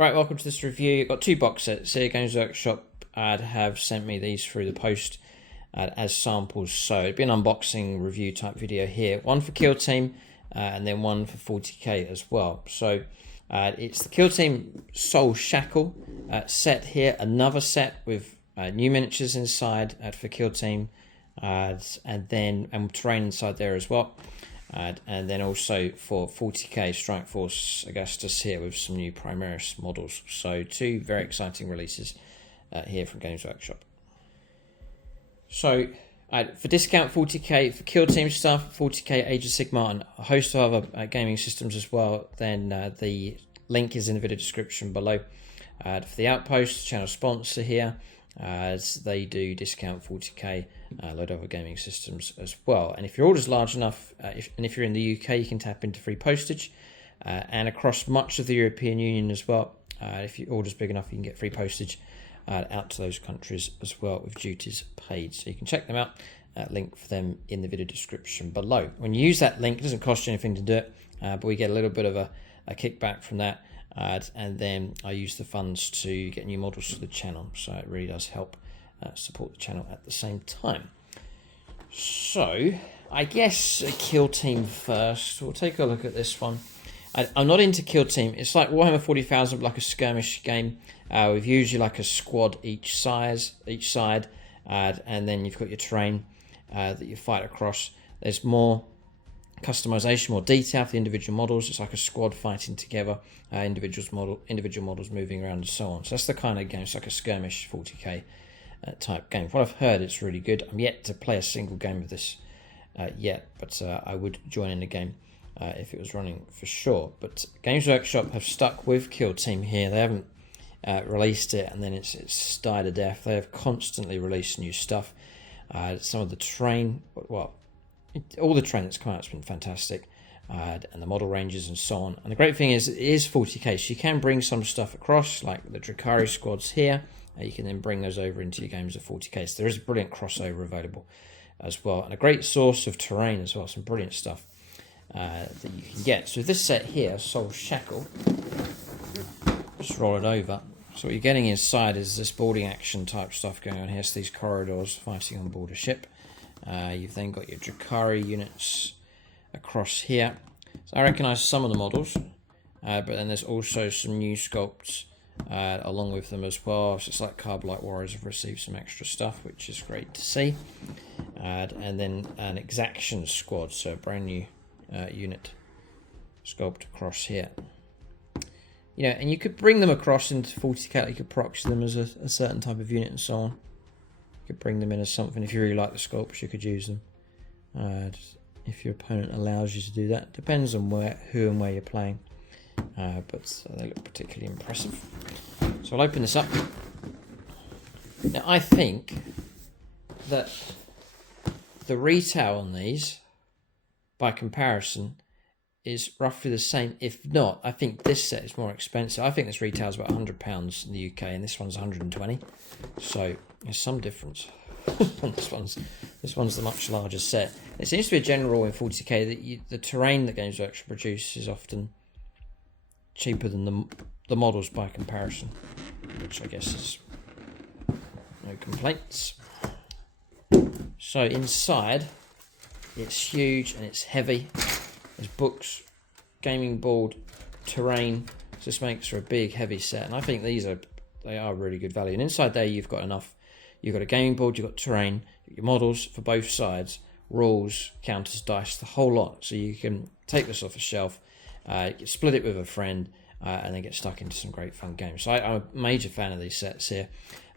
Right, welcome to this review. I've got two box sets here. Games Workshop have sent me these through the post as samples. So it'd be an unboxing review type video here. One for Kill Team and then one for 40K as well. So it's the Kill Team Soulshackle set here. Another set with new miniatures inside for Kill Team and terrain inside there as well. And then also for 40k Strike Force Agastus here with some new Primaris models. So two very exciting releases here from Games Workshop. So for discount 40k for Kill Team stuff, 40k Age of Sigmar and a host of other gaming systems as well, then the link is in the video description below. For the Outpost channel sponsor here, as they do discount 40k, a load of other gaming systems as well. And if your order's large enough, if you're in the UK, you can tap into free postage, and across much of the European Union as well. If your order's big enough, you can get free postage out to those countries as well with duties paid. So you can check them out. Link for them in the video description below. When you use that link, it doesn't cost you anything to do it, but we get a little bit of a kickback from that. And then I use the funds to get new models for the channel, so it really does help support the channel at the same time. So I guess a Kill Team first. We'll take a look at this one. I'm not into Kill Team. It's like Warhammer 40,000, like a skirmish game with usually like a squad each side, and then you've got your terrain that you fight across. There's more customization, more detail for the individual models. It's like a squad fighting together, individual models moving around and so on. So that's the kind of game. It's like a skirmish 40k type game. From what I've heard, it's really good. I'm yet to play a single game of this yet, but I would join in the game if it was running for sure. But Games Workshop have stuck with Kill Team here. They haven't released it and then it's died a death. They have constantly released new stuff. Some of the terrain, all the terrain that's come out has been fantastic, and the model ranges and so on. And the great thing is, it is 40k, so you can bring some stuff across, like the Drakari squads here. You can then bring those over into your games of 40k. So there is a brilliant crossover available as well, and a great source of terrain as well. Some brilliant stuff that you can get. So this set here, Soulshackle, just roll it over. So what you're getting inside is this boarding action type stuff going on here. So these corridors fighting on board a ship. You've then got your Drakari units across here. So I recognise some of the models, but then there's also some new sculpts along with them as well. So it's like Carbonite Warriors have received some extra stuff, which is great to see. And then an Exaction squad, so a brand new unit sculpt across here. You know, and you could bring them across into 40k. You could proxy them as a certain type of unit and so on. You could bring them in as something. If you really like the sculpts, you could use them. If your opponent allows you to do that. Depends on who and where you're playing. But they look particularly impressive. So I'll open this up. Now I think that the retail on these, by comparison, is roughly the same. If not, I think this set is more expensive. I think this retails about £100 in the UK, and this one's 120. So there's some difference. This one's the much larger set. It seems to be a general rule in 40k that the terrain that Games Workshop produce is often cheaper than the models by comparison, which I guess is no complaints. So inside, it's huge and it's heavy. There's books, gaming board, terrain. So this makes for a big, heavy set, and I think they are really good value. And inside there, you've got enough. You've got a gaming board, you've got terrain, your models for both sides, rules, counters, dice, the whole lot. So you can take this off the shelf, split it with a friend, and then get stuck into some great fun games. So I'm a major fan of these sets here,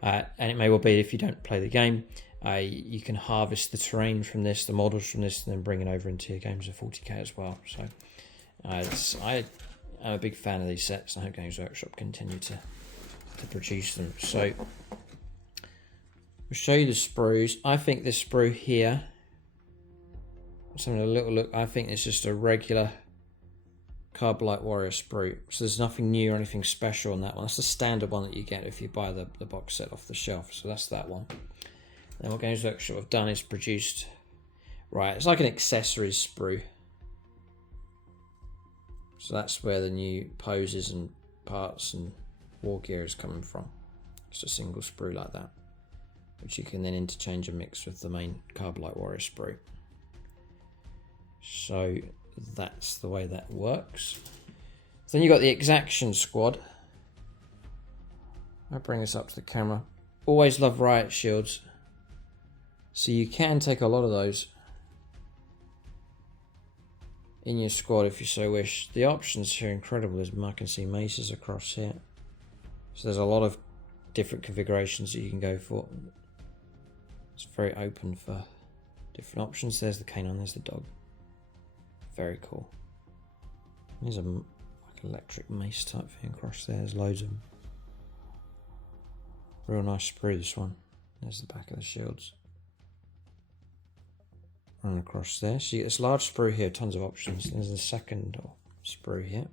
and it may well be if you don't play the game, you can harvest the terrain from this, the models from this, and then bring it over into your games of 40k as well. So I'm a big fan of these sets, and I hope Games Workshop continue to produce them. So I'll show you the sprues. I think this sprue here, let's have a little look. I think it's just a regular Carbonite Warrior sprue. So there's nothing new or anything special on that one. That's the standard one that you get if you buy the box set off the shelf. So that's that one. Then what Games Workshop have done is produced, right, it's like an accessories sprue. So that's where the new poses and parts and war gear is coming from. Just a single sprue like that, which you can then interchange and mix with the main Carbonite Warrior sprue. So that's the way that works. Then you've got the Exaction squad. I'll bring this up to the camera. Always love riot shields. So you can take a lot of those in your squad if you so wish. The options here are incredible. There's I can see maces across here. So there's a lot of different configurations that you can go for. It's very open for different options. There's the canine, there's the dog. Very cool. There's a like electric mace type thing across there. There's loads of them. Real nice sprue, this one. There's the back of the shields. Run across there. So you get this large sprue here, tons of options. There's the second sprue here,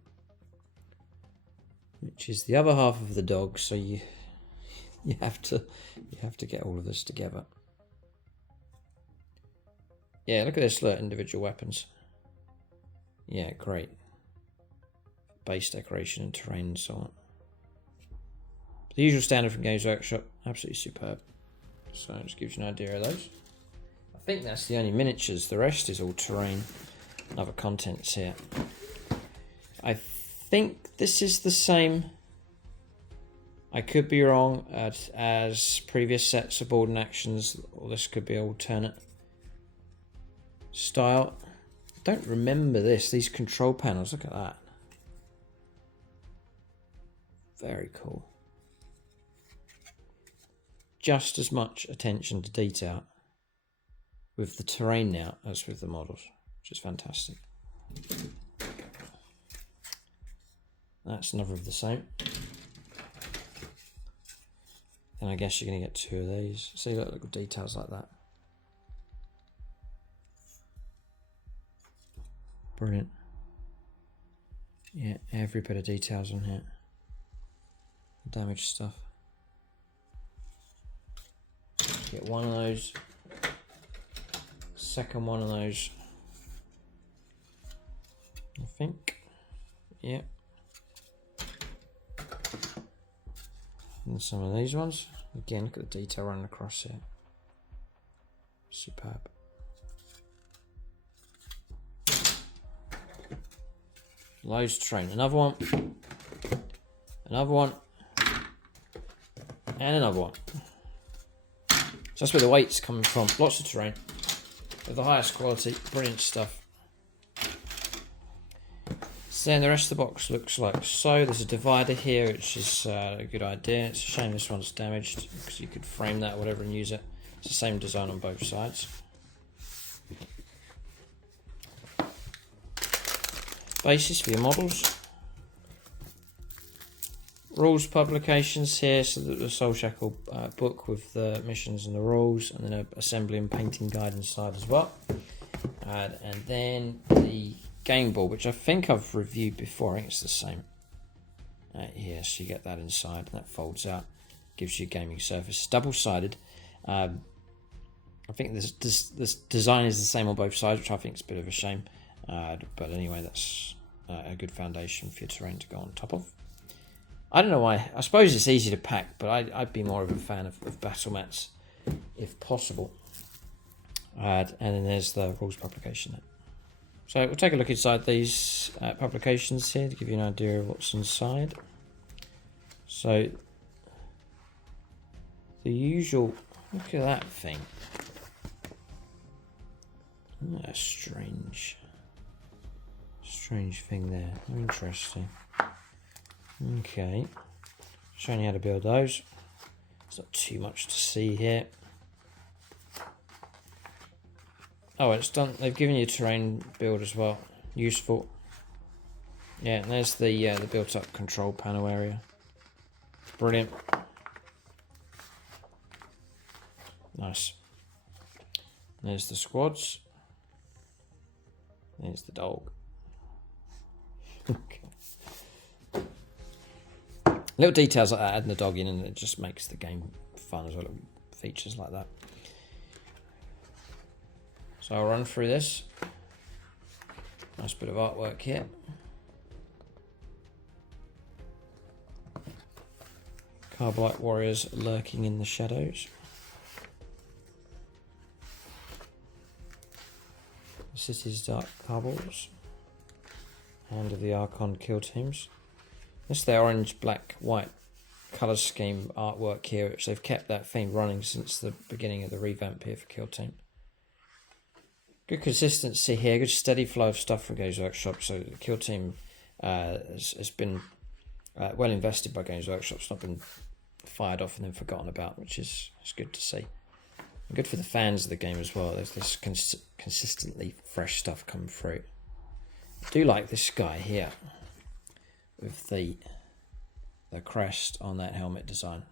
which is the other half of the dog. So you have to get all of this together. Yeah, look at this, look, individual weapons. Yeah, great. Base decoration and terrain and so on. The usual standard from Games Workshop, absolutely superb. So it just gives you an idea of those. I think that's the only miniatures, the rest is all terrain and other contents here. I think this is the same, I could be wrong, as previous sets of board and actions, or this could be alternate style. I don't remember this, these control panels, look at that. Very cool. Just as much attention to detail with the terrain now as with the models, which is fantastic. That's another of the same. And I guess you're going to get two of these. See, look, little details like that. Brilliant. Yeah, every bit of details on here. Damaged stuff. Get one of those. Second one of those. I think. Yeah. And some of these ones. Again, look at the detail running across here. Superb. Loads of terrain. Another one. Another one. And another one. So that's where the weight's coming from. Lots of terrain. Of the highest quality. Brilliant stuff. So then the rest of the box looks like so. There's a divider here, which is a good idea. It's a shame this one's damaged, because you could frame that or whatever and use it. It's the same design on both sides. Bases for your models. Rules publications here, so that the Soulshackle book with the missions and the rules, and then an assembly and painting guide inside as well. And then the game board, which I think I've reviewed before. I think it's the same. Here, so you get that inside, and that folds out, gives you a gaming surface. It's double-sided. I think this design is the same on both sides, which I think is a bit of a shame. But anyway, that's a good foundation for your terrain to go on top of. I don't know why. I suppose it's easy to pack, but I'd be more of a fan of battle mats if possible. And then there's the rules publication. So we'll take a look inside these publications here to give you an idea of what's inside. So the usual, look at that thing. That's strange thing there. Interesting. Okay, showing you how to build those. There's not too much to see here. Oh, it's done. They've given you a terrain build as well. Useful. Yeah, and there's the built-up control panel area. Brilliant. Nice. There's the squads. There's the dog. Okay. Little details like that, adding the dog in, and it just makes the game fun as well. Little features like that. So I'll run through this. Nice bit of artwork here. Carbonite warriors lurking in the shadows. City's Dark Cobbles. Hand of the Archon kill teams. This is their orange, black, white colour scheme artwork here, which they've kept that theme running since the beginning of the revamp here for Kill Team. Good consistency here, good steady flow of stuff from Games Workshop. So the Kill Team has been well invested by Games Workshop. It's not been fired off and then forgotten about, which is good to see. And good for the fans of the game as well. There's this consistently fresh stuff coming through. I do like this guy here with the crest on that helmet design.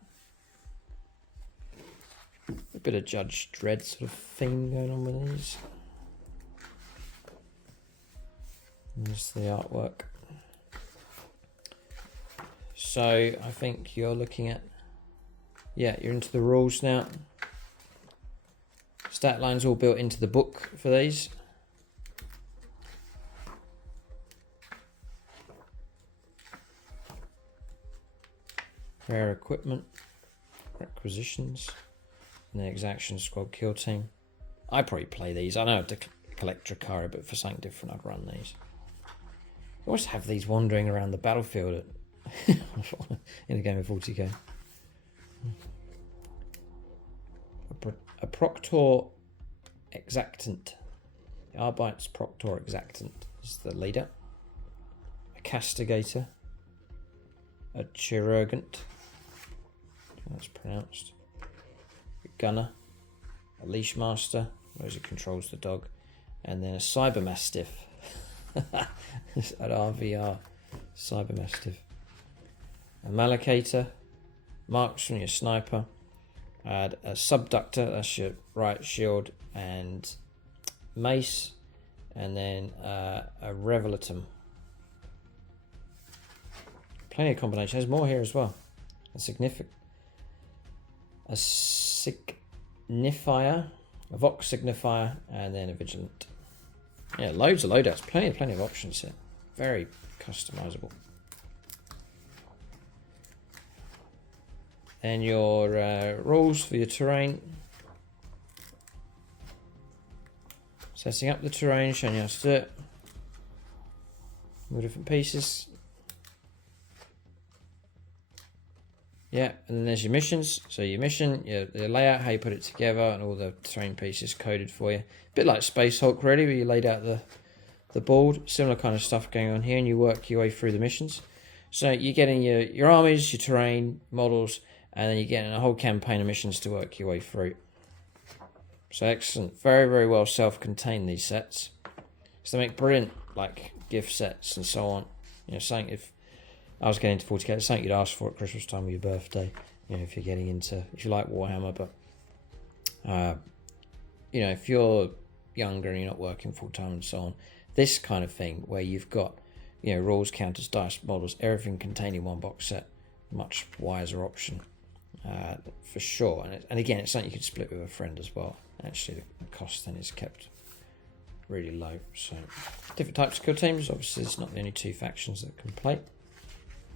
A bit of Judge Dredd sort of theme going on with these. There's the artwork. So I think you're looking at, yeah, you're into the rules now. Stat lines all built into the book for these. Rare equipment, requisitions, and the Exaction Squad Kill Team. I probably play these. I know I collect Drakkari, but for something different, I'd run these. I always have these wandering around the battlefield in a game of 40k. A Proctor Exactant. The Arbite's Proctor Exactant is the leader. A Castigator. A Chirurgant. That's pronounced. A Gunner. A Leash Master, whereas it controls the dog. And then a Cyber Mastiff. An RVR Cyber Mastiff. A Malacator. Marksman, your sniper. Add a Subductor, that's your right shield, and mace. And then a Revelatum. Plenty of combinations. There's more here as well. A Signifier, a Vox Signifier, and then a Vigilant. Yeah, loads of loadouts. Plenty of options here. Very customizable. And your rules for your terrain. Setting up the terrain, showing you how to do it. All different pieces. Yeah, and then there's your missions. So your mission, your layout, how you put it together, and all the terrain pieces coded for you. A bit like Space Hulk, really, where you laid out the board. Similar kind of stuff going on here, and you work your way through the missions. So you're getting your armies, your terrain, models, and then you're getting a whole campaign of missions to work your way through. So excellent. Very, very well self-contained, these sets. So they make brilliant, like, gift sets and so on. You know, something if I was getting into 40k, it's something you'd ask for at Christmas time or your birthday, you know, if you're getting into, if you like Warhammer, but, you know, if you're younger and you're not working full time and so on, this kind of thing where you've got, you know, rules, counters, dice, models, everything contained in one box set, much wiser option, for sure. And again, it's something you could split with a friend as well. Actually, the cost then is kept really low. So, different types of kill teams. Obviously, it's not the only two factions that can play.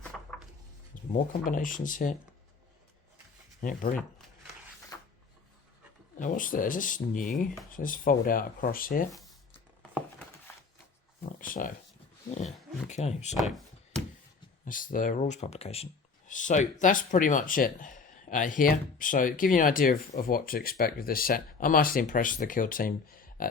There's more combinations here. Yeah, brilliant. Now, what's this? Is this new? So this fold out across here, like so. Yeah. Okay. So that's the rules publication. So that's pretty much it here. So give you an idea of what to expect with this set. I'm mostly impressed with the Kill Team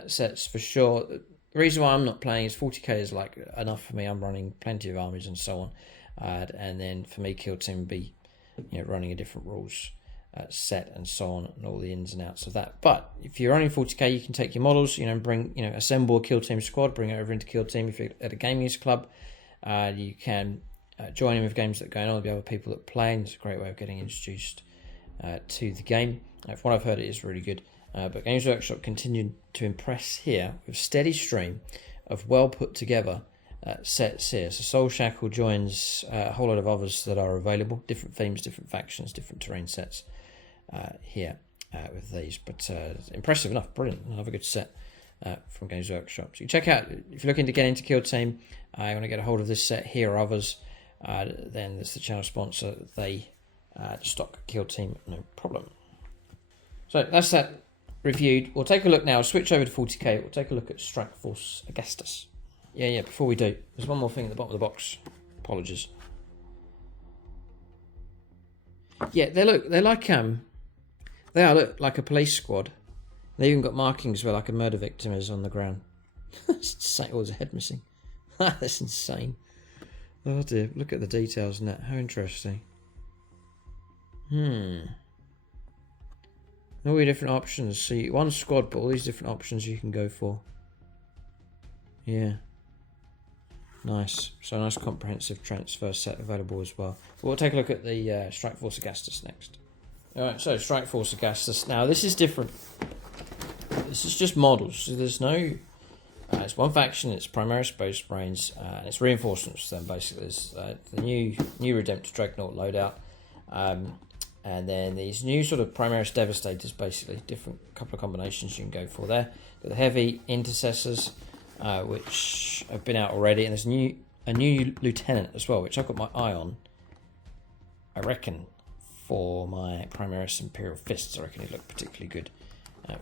sets for sure. The reason why I'm not playing is 40k is like enough for me. I'm running plenty of armies and so on. And then for me, Kill Team would be, you know, running a different rules set and so on, and all the ins and outs of that. But if you're running 40k, you can take your models, you know, and bring, you know, assemble a Kill Team squad, bring it over into Kill Team. If you're at a gaming club, you can join in with games that are going on. There'll be other people that play, and it's a great way of getting introduced to the game. From what I've heard, it is really good. But Games Workshop continued to impress here with a steady stream of well put together sets here. So Soulshackle joins a whole lot of others that are available, different themes, different factions, different terrain sets here with these. But impressive enough, brilliant, another good set from Games Workshop. So you check out, if you're looking to get into Kill Team, you want to get a hold of this set here or others, then there's the channel sponsor. They stock kill team, no problem. So that's that reviewed. We'll take a look now. I'll switch over to 40k. We'll take a look at Strike Force Agastus. Yeah, before we do, there's one more thing at the bottom of the box. Apologies. Yeah, they look like a police squad. They even got markings where like a murder victim is on the ground. That's insane. Oh, there's a head missing. That's insane. Oh dear, look at the details in that. How interesting. All your different options. See, one squad, but all these different options you can go for. Yeah. Nice. So nice comprehensive transfer set available as well. But we'll take a look at the Strike Force Agastus next. Alright, so Strike Force Agastus. Now this is different. This is just models. So there's no... it's one faction, it's Primaris Base Brains, and it's reinforcements for them basically. There's the new Redemptor Dreadnought loadout. And then these new sort of Primaris Devastators, basically. Different couple of combinations you can go for there. Got the heavy Intercessors, which have been out already. And there's a new Lieutenant as well, which I've got my eye on. I reckon for my Primaris Imperial Fists, I reckon it look particularly good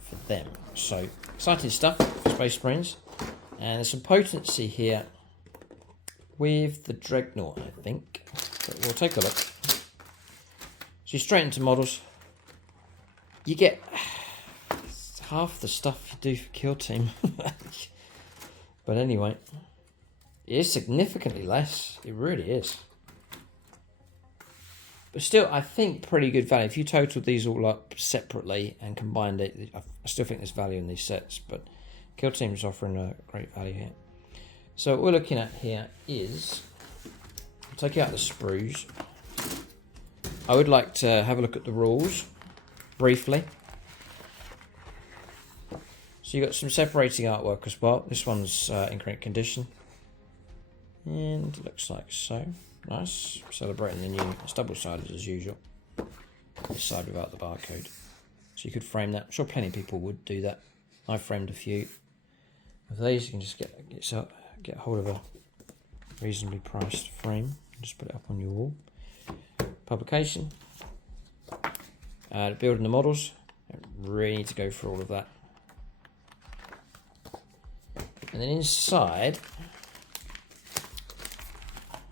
for them. So, exciting stuff for Space Marines. And there's some potency here with the Dreadnought, I think. But we'll take a look. So you straight into models. You get half the stuff you do for Kill Team. But anyway, it is significantly less. It really is. But still, I think pretty good value. If you totaled these all up separately and combined it, I still think there's value in these sets. But Kill Team is offering a great value here. So what we're looking at here is, I'll take out the sprues. I would like to have a look at the rules briefly. So you've got some separating artwork as well. This one's in correct condition. And it looks like so. Nice. Celebrating the new. It's double-sided as usual. This side without the barcode. So you could frame that. I'm sure plenty of people would do that. I framed a few of these. You can just get hold of a reasonably priced frame. Just put it up on your wall. Publication. Building the models. Don't really need to go through all of that. And then inside,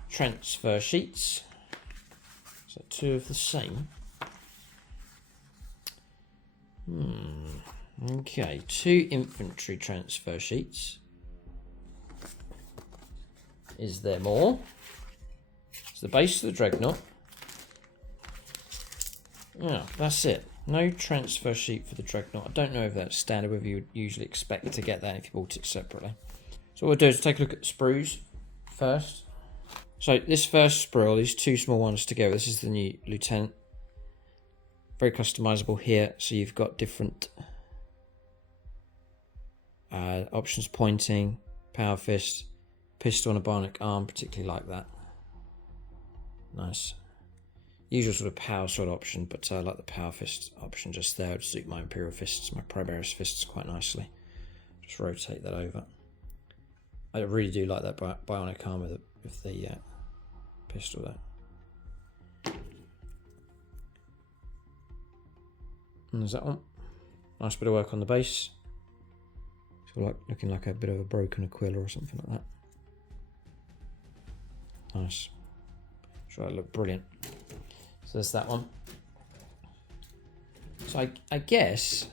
transfer sheets. So two of the same. Okay, 2 infantry transfer sheets. Is there more? It's the base of the Dreadnought. Yeah, that's it. No transfer sheet for the Dreadnought. I don't know if that's standard, whether you would usually expect to get that if you bought it separately. So what we'll do is take a look at the sprues first. So this first sprue, these two small ones together, this is the new Lieutenant. Very customizable here. So you've got different options: pointing, power fist, pistol and a bionic arm, particularly like that. Nice. Usual sort of power sword option, but I like the power fist option just there. It would suit my Imperial fists, my Primaris fists quite nicely. Just rotate that over. I really do like that bionic arm with the pistol there. And there's that one. Nice bit of work on the base. Sort of like looking like a bit of a broken Aquila or something like that. Nice. Sure, that look brilliant. So there's that one. So I guess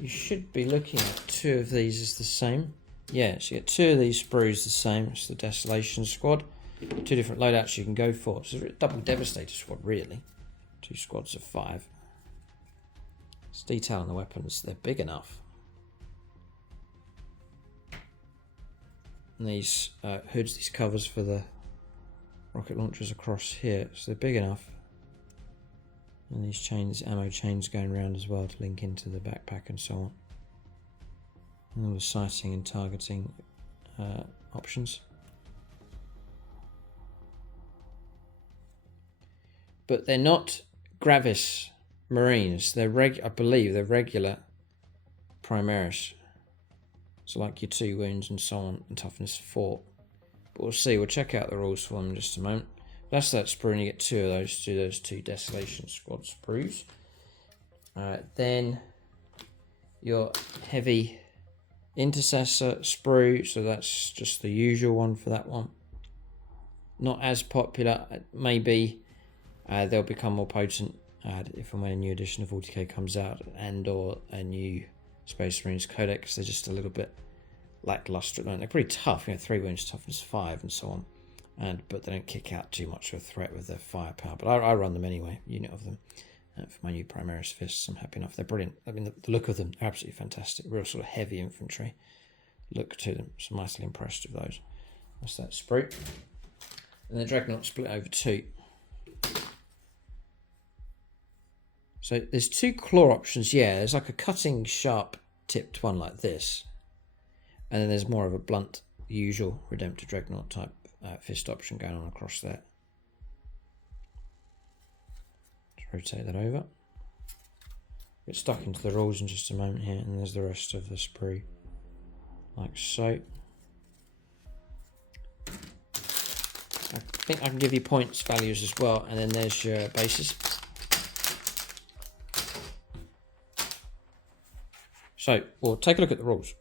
you should be looking at 2 of these as the same. Yeah, so you get 2 of these sprues the same. It's the Desolation Squad. 2 different loadouts you can go for. So it's a double Devastator Squad, really. 2 squads of 5. It's detail on the weapons. They're big enough. And these hoods, these covers for the rocket launchers across here, so they're big enough. And these chains, ammo chains going around as well to link into the backpack and so on. And all the sighting and targeting options. But they're not Gravis Marines. They're I believe they're regular Primaris. So like your 2 wounds and so on, and toughness 4. But we'll see. We'll check out the rules for them in just a moment. that's that sprue, and you get 2 of those, do those 2 Desolation Squad sprues. Then your heavy intercessor sprue, so that's just the usual one for that one. Not as popular, maybe they'll become more potent if and when a new edition of 40k comes out, and or a new Space Marines Codex. They're just a little bit lackluster at the moment. They're pretty tough, 3 wounds, toughness 5 and so on, but they don't kick out too much of a threat with their firepower. But I run them anyway, unit of them. For my new Primaris Fists, I'm happy enough. They're brilliant. I mean, the look of them, they're absolutely fantastic. Real sort of heavy infantry look to them. So I'm mightily impressed with those. That's that sprue. And the Dreadnought split over 2. So there's 2 claw options. Yeah, there's like a cutting, sharp tipped one like this. And then there's more of a blunt, usual Redemptor Dreadnought type fist option going on across there. Rotate that over. Get stuck into the rules in just a moment here, and there's the rest of the sprue, like so. I think I can give you points values as well, and then there's your bases. So we'll take a look at the rules.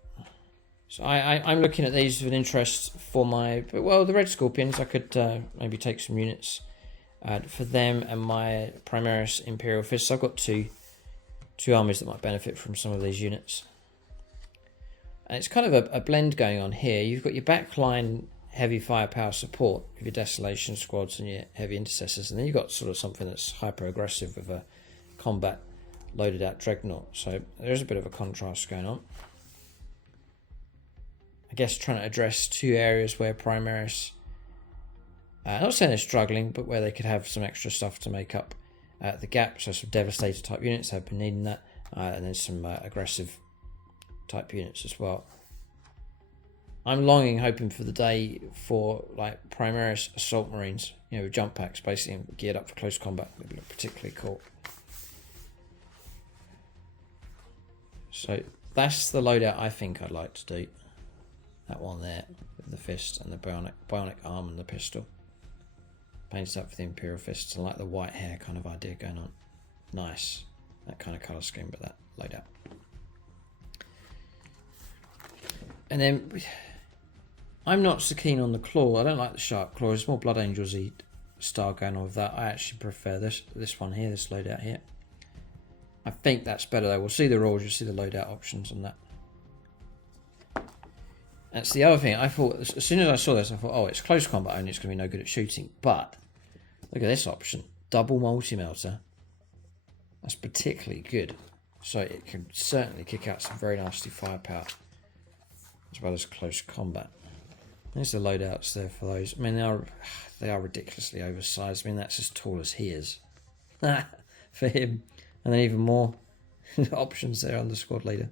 So I'm looking at these with interest for my, well, the Red Scorpions. I could maybe take some units for them and my Primaris Imperial Fists. I've got two armies that might benefit from some of these units. And it's kind of a blend going on here. You've got your backline heavy firepower support with your Desolation Squads and your heavy intercessors, and then you've got sort of something that's hyper aggressive with a combat loaded out Dreadnought. So there's a bit of a contrast going on. I guess trying to address 2 areas where Primaris, not saying they're struggling, but where they could have some extra stuff to make up the gap. So some Devastator type units have been needing that, and then some aggressive type units as well. I'm longing, hoping for the day for like Primaris Assault Marines, with jump packs basically geared up for close combat. It would look particularly cool. So that's the loadout I think I'd like to do. That one there, with the fist and the bionic arm and the pistol. Painted up for the Imperial Fists. I like the white hair kind of idea going on. Nice. That kind of colour scheme, but that loadout. And then, I'm not so keen on the claw. I don't like the sharp claw. It's more Blood Angels-y style going on with that. I actually prefer this one here, this loadout here. I think that's better though. We'll see the rules, you'll see the loadout options on that. That's the other thing. I thought, as soon as I saw this, I thought, oh, it's close combat only, it's going to be no good at shooting. But, look at this option. Double multi-melter. That's particularly good. So it can certainly kick out some very nasty firepower, as well as close combat. There's the loadouts there for those. I mean, they are ridiculously oversized. I mean, that's as tall as he is. For him. And then even more options there on the squad leader.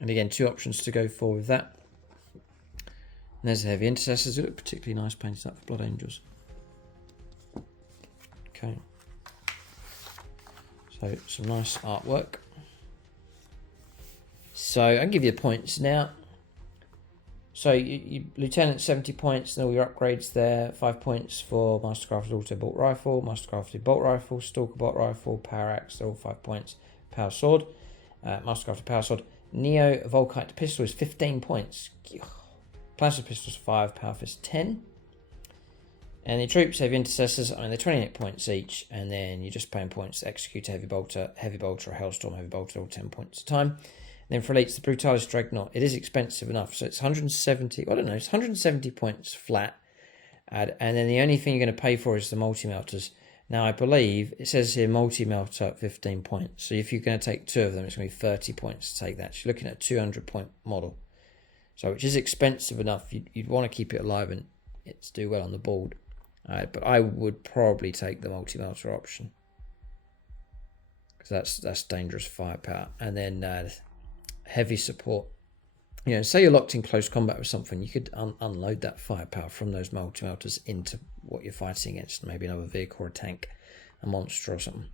And again, 2 options to go for with that. And there's the heavy intercessors. They look particularly nice painted up for Blood Angels. Okay. So some nice artwork. So I can give you the points now. So you Lieutenant 70 points, and all your upgrades there. 5 points for Mastercrafted Auto Bolt Rifle, Mastercrafted Bolt Rifle, Stalker Bolt Rifle, Power Axe, they're all 5 points. Power Sword, Mastercrafted Power Sword. Neo Volkite Pistol is 15 points. Plasma Pistols 5, Power Fist 10. And the troops, heavy intercessors, I mean, they're 28 points each, and then you're just paying points to execute Heavy Bolter, or Hellstorm Heavy Bolter, all 10 points a time. And then for elites, the Brutalis Dreadnought, it is expensive enough, so it's 170, I don't know, it's 170 points flat. And then the only thing you're going to pay for is the multi-melters. Now, I believe it says here multi-melter 15 points. So if you're going to take 2 of them, it's going to be 30 points to take that. So you're looking at a 200 point model. So which is expensive enough. You'd want to keep it alive and it's do well on the board. But I would probably take the multi-melter option. Because that's dangerous firepower. And then heavy support. Say you're locked in close combat with something, you could unload that firepower from those multi-melters into what you're fighting against, maybe another vehicle or a tank, a monster or something.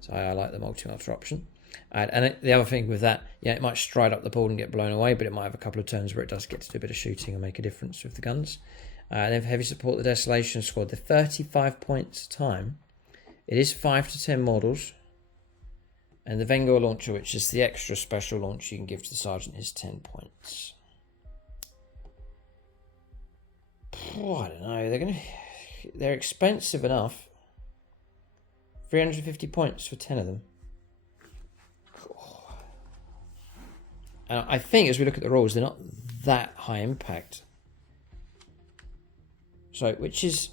So I like the multi-melter option. And the other thing with that, it might stride up the board and get blown away, but it might have a couple of turns where it does get to do a bit of shooting and make a difference with the guns. They have heavy support the Desolation Squad. They're 35 points a time. It is 5 to 10 models. And the Vengor launcher, which is the extra special launch you can give to the Sergeant, is 10 points. Oh, I don't know. They're expensive enough. 350 points for 10 of them. And I think as we look at the rules, they're not that high impact. So, which is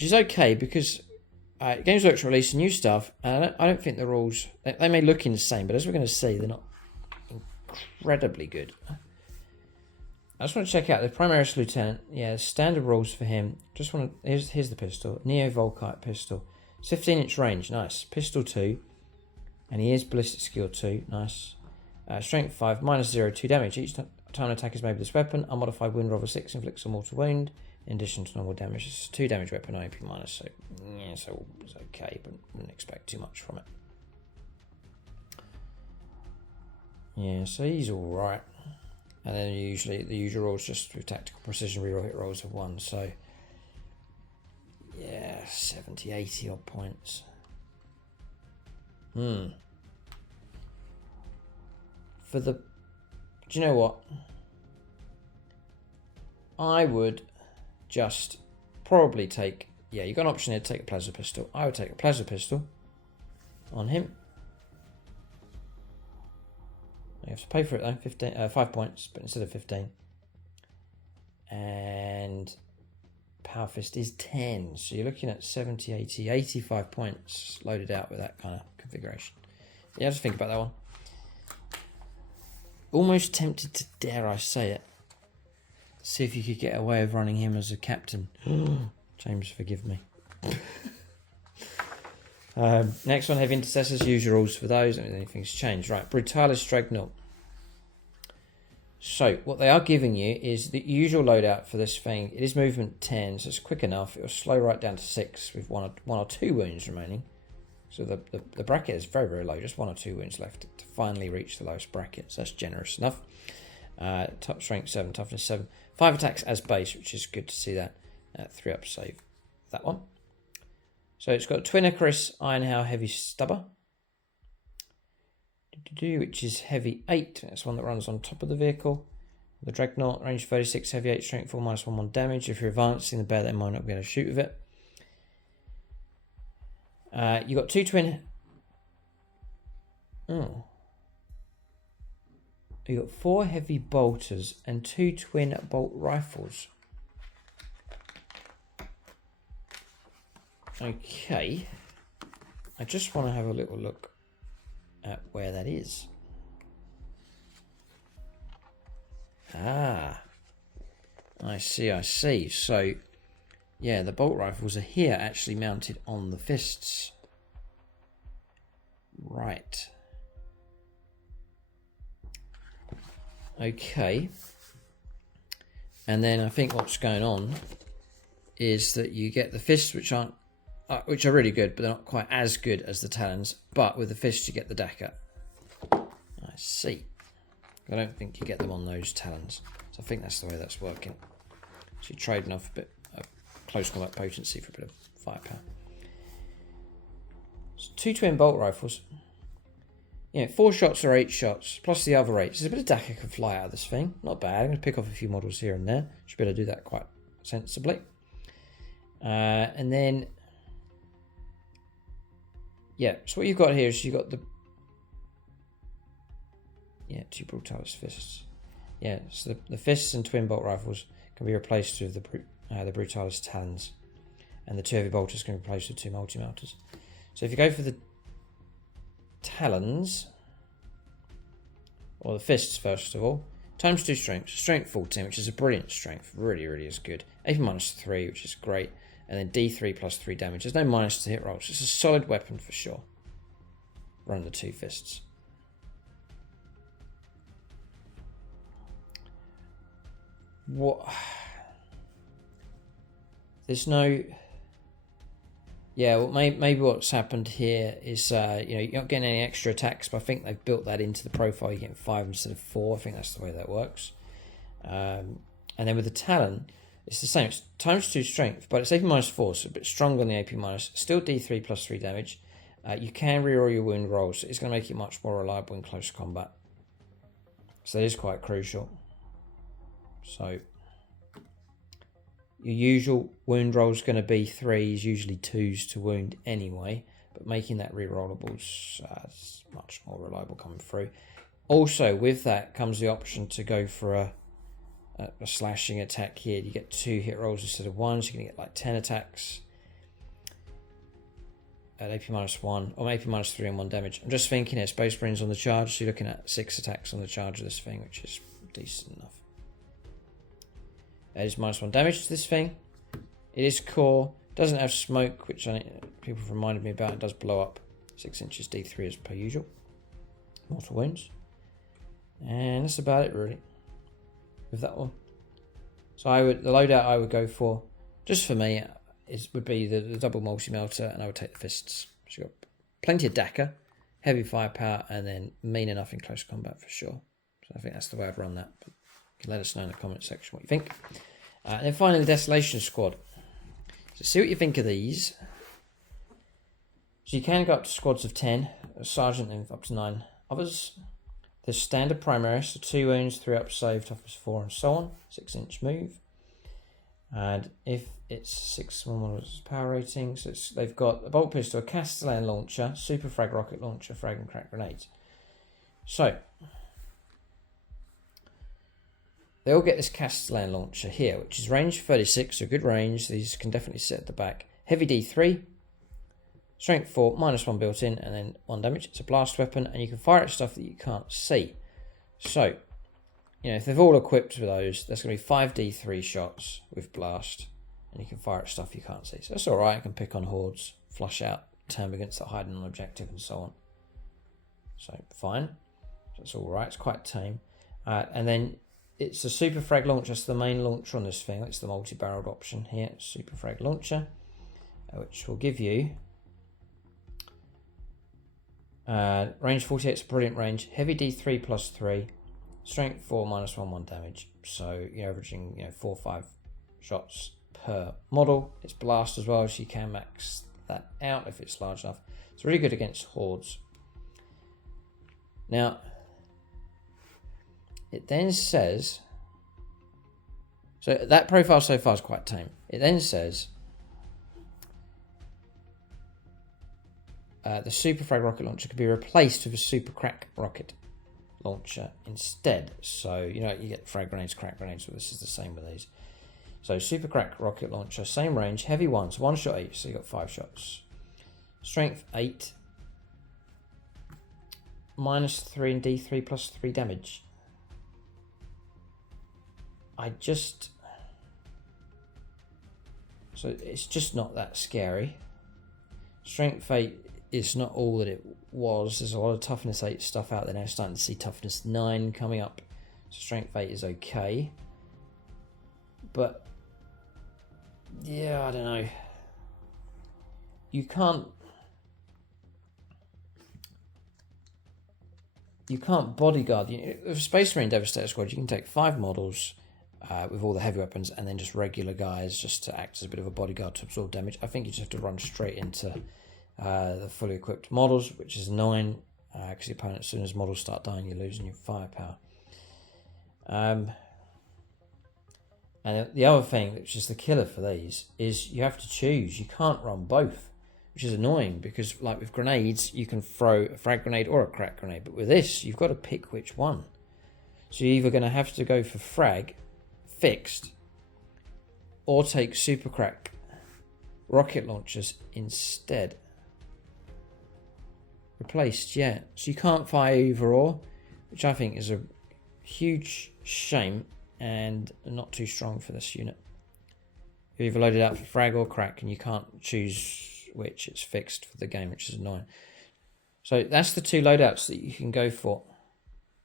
okay, because Games Workshop release new stuff, and I don't think the rules, they may look insane, but as we're going to see, they're not incredibly good. I just want to check out the Primaris Lieutenant. Yeah, standard rules for him. Just want to, here's the pistol, Neo Volkite pistol. It's 15-inch range, nice. Pistol 2, and he is Ballistic Skill 2, nice. Strength 5, -0, 2 damage. Each time an attack is made with this weapon, unmodified wound roll of 6 inflicts a mortal wound. In addition to normal damage, it's a 2 damage weapon, OP minus, so yeah, so it's okay, but wouldn't expect too much from it. Yeah, so he's alright. And then usually the usual rolls just with tactical precision reroll hit rolls of 1, so yeah, 70, 80 odd points. For the, do you know what? I would just probably take, yeah, you got an option here to take a plasma pistol. I would take a plasma pistol on him. You have to pay for it though, 5 points, but instead of 15. And Power Fist is 10, so you're looking at 70, 80, 85 points loaded out with that kind of configuration. Yeah, just think about that one. Almost tempted to, dare I say it, see if you could get away with running him as a captain. James, forgive me. Next one, Heavy Intercessors. Usual rules for those. I don't think anything's changed. Right, Brutalis Dreadnought. So, what they are giving you is the usual loadout for this thing. It is movement 10, so it's quick enough. It will slow right down to 6 with one or two wounds remaining. So the bracket is very, very low. Just 1 or 2 wounds left to finally reach the lowest bracket. So that's generous enough. Top strength 7, toughness 7. 5 attacks as base, which is good to see that. 3 up save. That one. So it's got Twin Icarus Ironhow Heavy Stubber, which is heavy 8. That's one that runs on top of the vehicle. The Dreadnought, range 36, heavy 8, strength 4, -1 damage. If you're advancing, the bear that might not be able to shoot with it. You got 2 twin. Oh. You got 4 heavy bolters and 2 twin bolt rifles. Okay. I just want to have a little look at where that is. Ah. I see. So, yeah, the bolt rifles are here, actually mounted on the fists. Right. Okay. And then I think what's going on is that you get the fists, which are really good, but they're not quite as good as the talons. But with the fists, you get the Daka. I see. I don't think you get them on those talons. So I think that's the way that's working. So you're trading off a bit of close combat potency for a bit of firepower. So 2 twin bolt rifles. Yeah, 4 shots or 8 shots, plus the other 8. There's a bit of Daka can fly out of this thing. Not bad. I'm going to pick off a few models here and there. Should be able to do that quite sensibly. And then, yeah, so what you've got here is you've got the, yeah, 2 Brutalis fists. Yeah, so the fists and twin bolt rifles can be replaced with the Brutalis talons. And the 2 heavy bolters can be replaced with 2 multi-melters. So if you go for the talons, or the fists first of all, times 2 strength, strength 14, which is a brilliant strength, really is good. AP -3, which is great, and then D3 plus 3 damage. There's no minus to hit rolls. It's a solid weapon for sure. Run the 2 fists. What? There's no. Yeah, well, maybe what's happened here is, you're not getting any extra attacks, but I think they've built that into the profile. You're getting 5 instead of 4. I think that's the way that works. And then with the talon, It's the same. It's ×2 strength, but it's AP -4, so a bit stronger than the AP minus. Still D3 plus 3 damage. You can reroll your wound rolls. So it's going to make it much more reliable in close combat. So that is quite crucial. So your usual wound roll is going to be 3s, usually 2s to wound anyway. But making that rerollable is much more reliable coming through. Also, with that comes the option to go for a slashing attack here. You get 2 hit rolls instead of 1, so you're going to get like 10 attacks at AP -1 or AP -3 and 1 damage. I'm just thinking it's base brains on the charge, so you're looking at 6 attacks on the charge of this thing, which is decent enough. It is -1 damage to this thing. It is core, doesn't have smoke, which people have reminded me about. It does blow up. 6 inches D3 as per usual. Mortal wounds. And that's about it really with that one. So the loadout I would go for, just for me, would be the double multi-melter, and I would take the fists. So you've got plenty of DACA, heavy firepower, and then mean enough in close combat for sure. So I think that's the way I'd run that. But you can let us know in the comment section what you think. And then finally, the Desolation Squad. So see what you think of these. So you can go up to squads of 10, a sergeant, and up to 9 others. There's standard primaries, so 2 wounds, 3 up save, toughness 4, and so on. 6-inch move. And if it's 6 models power rating, so they've got a bolt pistol, a Castellan launcher, super frag rocket launcher, frag and crack grenades. So they all get this Castellan launcher here, which is range 36, so good range. These can definitely sit at the back. Heavy D3, strength 4, -1 built in, and then 1 damage. It's a blast weapon, and you can fire at stuff that you can't see. So, if they've all equipped with those, there's going to be 5 D3 shots with blast, and you can fire at stuff you can't see. So that's alright. I can pick on hordes, flush out termagants that hide on an objective, and so on. So, fine. That's alright. It's quite tame. And then it's a super frag launcher. That's the main launcher on this thing. It's the multi-barreled option here. Super frag launcher, which will give you range 48. It's a brilliant range. Heavy D3 plus 3. Strength 4, -1, 1 damage. So you're averaging 4 or 5 shots per model. It's blast as well, so you can max that out if it's large enough. It's really good against hordes. Now, it then says, so that profile so far is quite tame. It then says the super frag rocket launcher could be replaced with a super crack rocket launcher instead. So you get frag grenades, crack grenades, so this is the same with these. So super crack rocket launcher, same range, heavy ones, 1 shot each, so you got 5 shots. Strength 8, -3 and D3 plus 3 damage. So it's just not that scary. Strength 8 is not all that it was. There's a lot of toughness 8 stuff out there now. Starting to see toughness 9 coming up. So strength 8 is okay. But yeah, I don't know. You can't bodyguard. With a Space Marine Devastator squad, you can take 5 models with all the heavy weapons, and then just regular guys just to act as a bit of a bodyguard to absorb damage. I think you just have to run straight into the fully equipped models, which is annoying because the opponent, as soon as models start dying, you're losing your firepower. And the other thing, which is the killer for these, is you have to choose. You can't run both, which is annoying because, like with grenades, you can throw a frag grenade or a crack grenade, but with this, you've got to pick which one. So you're either going to have to go for frag fixed or take super crack rocket launchers instead. Replaced, yeah. So you can't fire either or, which I think is a huge shame and not too strong for this unit. You're either loaded out for frag or crack, and you can't choose which. It's fixed for the game, which is annoying. So that's the 2 loadouts that you can go for.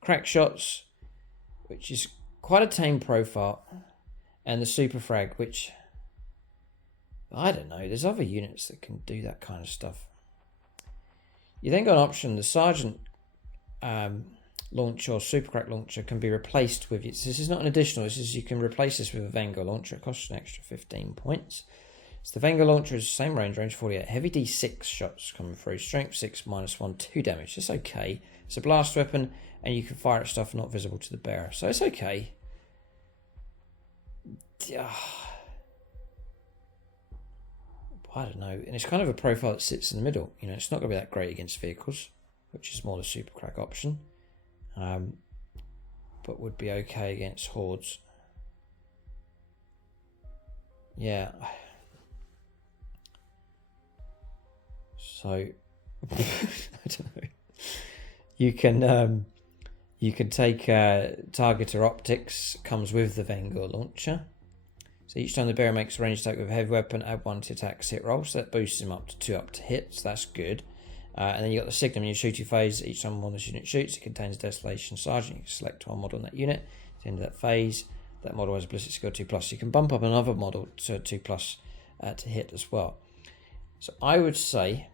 Crack shots, which is quite a tame profile, and the super frag, which I don't know. There's other units that can do that kind of stuff. You then got an option. The sergeant launcher or Supercrack launcher can be replaced with. This is not an additional. This is you can replace this with a Vanguard launcher. It costs an extra 15 points. So the Vanguard launcher is the same range 48. Heavy D6 shots coming through. Strength 6, -1, 2 damage. It's okay. It's a blast weapon, and you can fire at stuff not visible to the bearer. So it's okay. I don't know. And it's kind of a profile that sits in the middle. You know, it's not going to be that great against vehicles, which is more the Supercrack option. But would be okay against hordes. Yeah. So I don't know. You can take targeter optics, comes with the Vanguard launcher. So each time the bearer makes a ranged attack with a heavy weapon, add 1 to attack's hit roll. So that boosts him up to 2 up to hit. So that's good. And then you got the signum in your shooting phase. Each time one of the unit shoots, it contains a Desolation Sergeant. You can select one model in that unit. At the end of that phase, that model has a ballistic skill 2+. You can bump up another model to 2+ to hit as well. So I would say,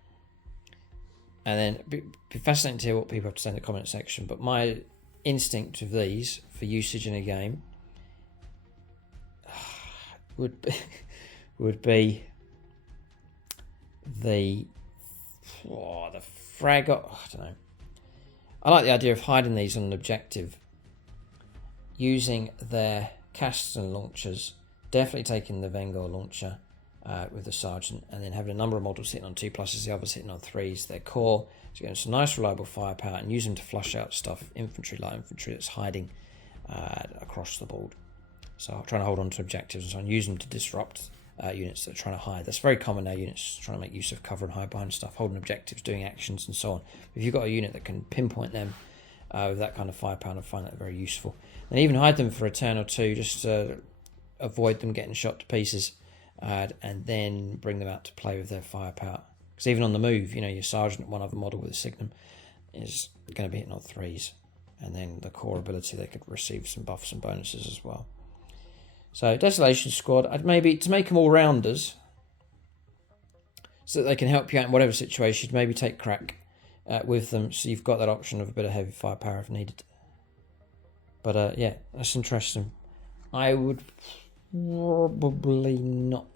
and then be fascinating to hear what people have to say in the comment section. But my instinct of these for usage in a game would be the frag. I don't know. I like the idea of hiding these on an objective, using their Caston launchers, definitely taking the Vanguard launcher with the Sergeant, and then having a number of models hitting on 2+, the others hitting on 3s, their core, so getting some nice reliable firepower, and use them to flush out stuff, infantry, light infantry that's hiding across the board. So trying to hold on to objectives and so on, use them to disrupt units that are trying to hide. That's very common now, units trying to make use of cover and hide behind stuff, holding objectives, doing actions and so on. If you've got a unit that can pinpoint them with that kind of firepower, I find that very useful. And even hide them for a turn or two, just to avoid them getting shot to pieces, and then bring them out to play with their firepower. Because even on the move, you know, your Sergeant, one other model with a Signum, is going to be hitting on 3s. And then the core ability, they could receive some buffs and bonuses as well. So Desolation Squad, I'd maybe, to make them all rounders, so that they can help you out in whatever situation, maybe take crack with them, so you've got that option of a bit of heavy firepower if needed. But yeah, that's interesting. I would probably not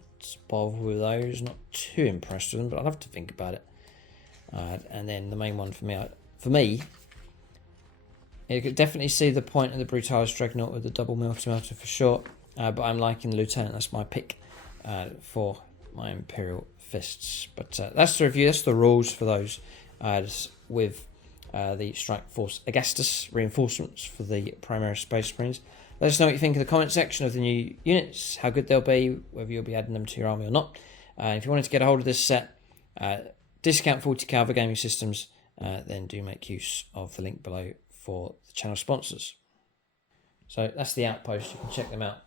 bother with those, not too impressed with them, but I'll have to think about it. And then the main one for me, you could definitely see the point of the Brutalis Dreadnought with the double multi-melter for sure. But I'm liking the Lieutenant. That's my pick for my Imperial Fists. But that's the review. That's the rules for those. With the Strike Force Agastus reinforcements for the primary Space Marines. Let us know what you think in the comment section of the new units, how good they'll be, whether you'll be adding them to your army or not. If you wanted to get a hold of this set, discount 40K other gaming systems, then do make use of the link below for the channel sponsors. So that's the Outpost. You can check them out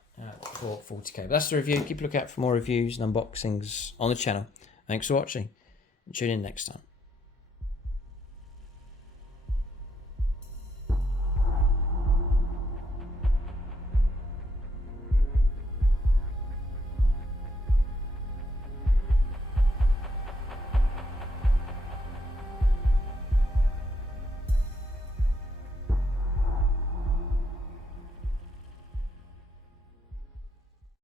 for 40K. But that's the review. Keep a lookout for more reviews and unboxings on the channel. Thanks for watching, and tune in next time.